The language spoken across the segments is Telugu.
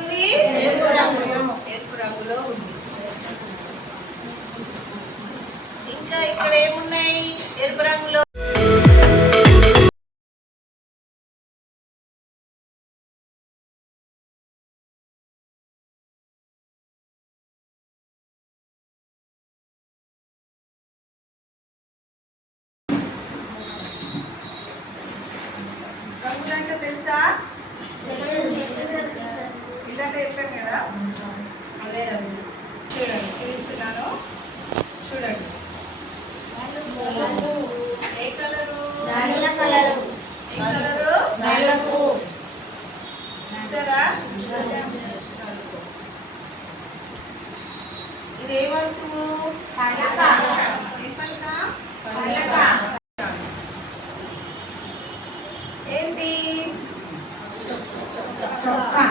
ఉంది ఎరుపు రంగులో ఎరుపు రంగులో ఉంది. ఇంకా ఇక్కడ ఏమున్నాయి? ఎరుపు రంగులో రంగులంటే తెలుసా. ఇదంటే చెప్పాను కదా. అదే రంగు చూడండి చూపిస్తున్నాను. చూడండి. ఏ కలరు? నల్ల కలరు. ఏ కలరు? చూసారా? ఇది ఏ వస్తువు? ఏ పలక పలక ఏంటి చొక్కా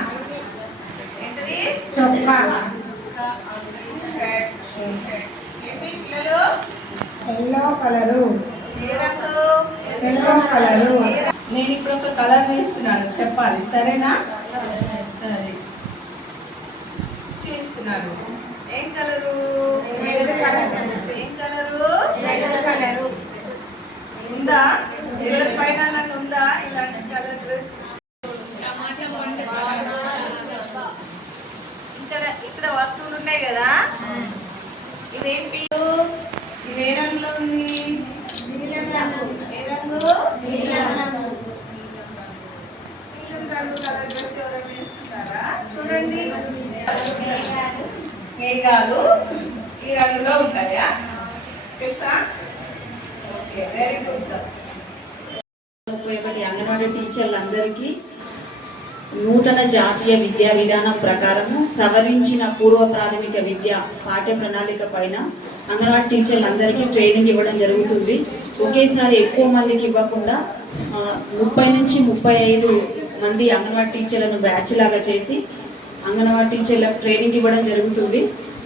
ఏంటిది చొక్కా. Yellow colour. Yellow colour. నేను ఇప్పుడు ఒక కలర్ వేస్తున్నాను చెప్పాలి. సరేనా? సరే. చేస్తున్నాను. ఏం కలరు రెడ్ కలర్ ఏం కలరు రెడ్ కలరు ఉందా ఎవరి పైన నన్ను ఉందా ఇలాంటి కలర్ డ్రెస్ ఇక్కడ ఇక్కడ వస్తువులు ఉన్నాయి కదా ఇది ఏ రంగులో ఉంది? నీలం రంగు. ఏ రంగు? నీలం రంగు. నీలం రంగు. కలర్ డ్రెస్ ఎవరైనా వేసుకున్నారా? చూడండి. మేఘాలు. ఈ రంగులో ఉంటాయా? తెలుసా? ఓకే వెరీ గుడ్ ముప్పై ఒకటి అంగన్వాడీ టీచర్లందరికీ నూతన జాతీయ విద్యా విధానం ప్రకారము సవరించిన పూర్వ ప్రాథమిక విద్య పాఠ్య ప్రణాళిక పైన అంగన్వాడీ టీచర్లందరికీ ట్రైనింగ్ ఇవ్వడం జరుగుతుంది. ఒకేసారి ఎక్కువ మందికి ఇవ్వకుండా ముప్పై నుంచి ముప్పై ఐదు మంది అంగన్వాడీ టీచర్లను బ్యాచ్ లాగా చేసి అంగన్వాడీ టీచర్లకు ట్రైనింగ్ ఇవ్వడం జరుగుతుంది.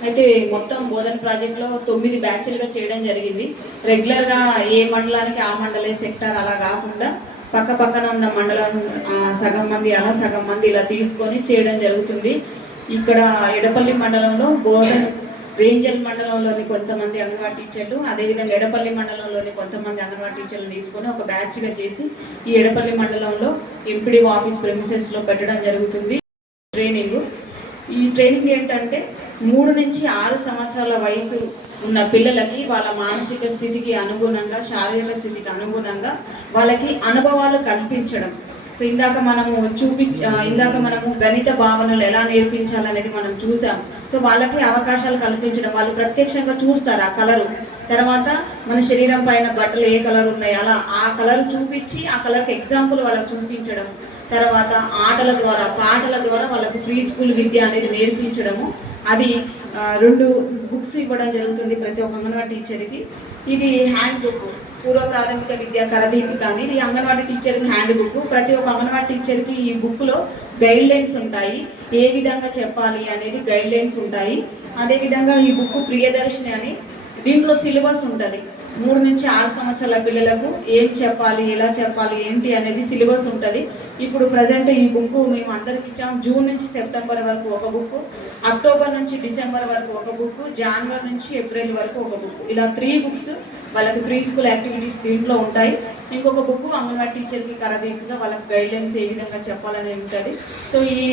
అయితే మొత్తం బోధన ప్రాజెక్ట్లో తొమ్మిది బ్యాచ్లుగా చేయడం జరిగింది. రెగ్యులర్గా ఏ మండలానికి ఆ మండలే సెక్టార్ అలా కాకుండా పక్క పక్కన ఉన్న మండలం సగం మంది అలా సగం మంది ఇలా తీసుకొని చేయడం జరుగుతుంది. ఇక్కడ ఎడపల్లి మండలంలో బోధన రేంజల్ మండలంలోని కొంతమంది అంగన్వాడీ టీచర్లు అదేవిధంగా ఎడపల్లి మండలంలోని కొంతమంది అంగన్వాడీ టీచర్లు తీసుకొని ఒక బ్యాచ్గా చేసి ఈ ఎడపల్లి మండలంలో ఎంపీడీ ఆఫీస్ ప్రెమిసెస్లో పెట్టడం జరుగుతుంది. ట్రైనింగ్ ఈ ట్రైనింగ్ ఏంటంటే మూడు నుంచి ఆరు సంవత్సరాల వయసు ఉన్న పిల్లలకి వాళ్ళ మానసిక స్థితికి అనుగుణంగా శారీరక స్థితికి అనుగుణంగా వాళ్ళకి అనుభవాలు కల్పించడం. సో ఇందాక మనము చూపి ఇందాక మనము గణిత భావనలు ఎలా నేర్పించాలనేది మనం చూసాం. సో వాళ్ళకి అవకాశాలు కల్పించడం. వాళ్ళు ప్రత్యక్షంగా చూస్తారు ఆ కలరు. తర్వాత మన శరీరం పైన బట్టలు ఏ కలర్ ఉన్నాయి అలా ఆ కలర్ చూపించి ఆ కలర్కి ఎగ్జాంపుల్ వాళ్ళకి చూపించడం. తర్వాత ఆటల ద్వారా పాటల ద్వారా వాళ్ళకు ప్రీ స్కూల్ విద్య అనేది నేర్పించడము. అది రెండు బుక్స్ ఇవ్వడం జరుగుతుంది ప్రతి ఒక్క అంగన్వాడీ టీచర్కి. ఇది హ్యాండ్ బుక్ పూర్వ ప్రాథమిక విద్య కరదీపిక అని ఇది అంగన్వాడీ టీచర్కి హ్యాండ్ బుక్ ప్రతి ఒక్క అంగన్వాడీ టీచర్కి ఈ బుక్లో గైడ్ లైన్స్ ఉంటాయి. ఏ విధంగా చెప్పాలి అనేది గైడ్ లైన్స్ ఉంటాయి. అదేవిధంగా ఈ బుక్ ప్రియదర్శిని అని దీంట్లో సిలబస్ ఉంటుంది. మూడు నుంచి ఆరు సంవత్సరాల పిల్లలకు ఏం చెప్పాలి ఎలా చెప్పాలి ఏంటి అనేది సిలబస్ ఉంటుంది. ఇప్పుడు ప్రజెంట్ ఈ బుక్ మేము అందరికి ఇచ్చాం. జూన్ నుంచి సెప్టెంబర్ వరకు ఒక బుక్ అక్టోబర్ నుంచి డిసెంబర్ వరకు ఒక బుక్ జనవరి నుంచి ఏప్రిల్ వరకు ఒక బుక్ ఇలా త్రీ బుక్స్ వాళ్ళకి ప్రీ స్కూల్ యాక్టివిటీస్ దీంట్లో ఉంటాయి. ఇంకొక బుక్ అంగన్వాడీ టీచర్కి కరదీపిగా వాళ్ళకి గైడ్లైన్స్ ఏ విధంగా చెప్పాలని ఉంటుంది. సో ఈ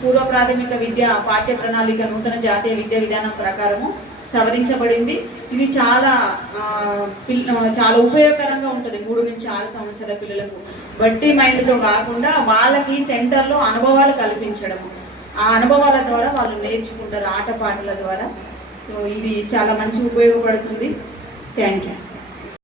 పూర్వ ప్రాథమిక విద్య పాఠ్య ప్రణాళిక నూతన జాతీయ విద్యా విధానం ప్రకారము సవరించబడింది. ఇది చాలా పిల్ల చాలా ఉపయోగకరంగా ఉంటుంది మూడు నుంచి ఆరు సంవత్సరాల పిల్లలకు. బట్టి మైండ్తో కాకుండా వాళ్ళకి సెంటర్లో అనుభవాలు కల్పించడం ఆ అనుభవాల ద్వారా వాళ్ళు నేర్చుకుంటారు ఆటపాటల ద్వారా. సో ఇది చాలా మంచి ఉపయోగపడుతుంది. Thank you.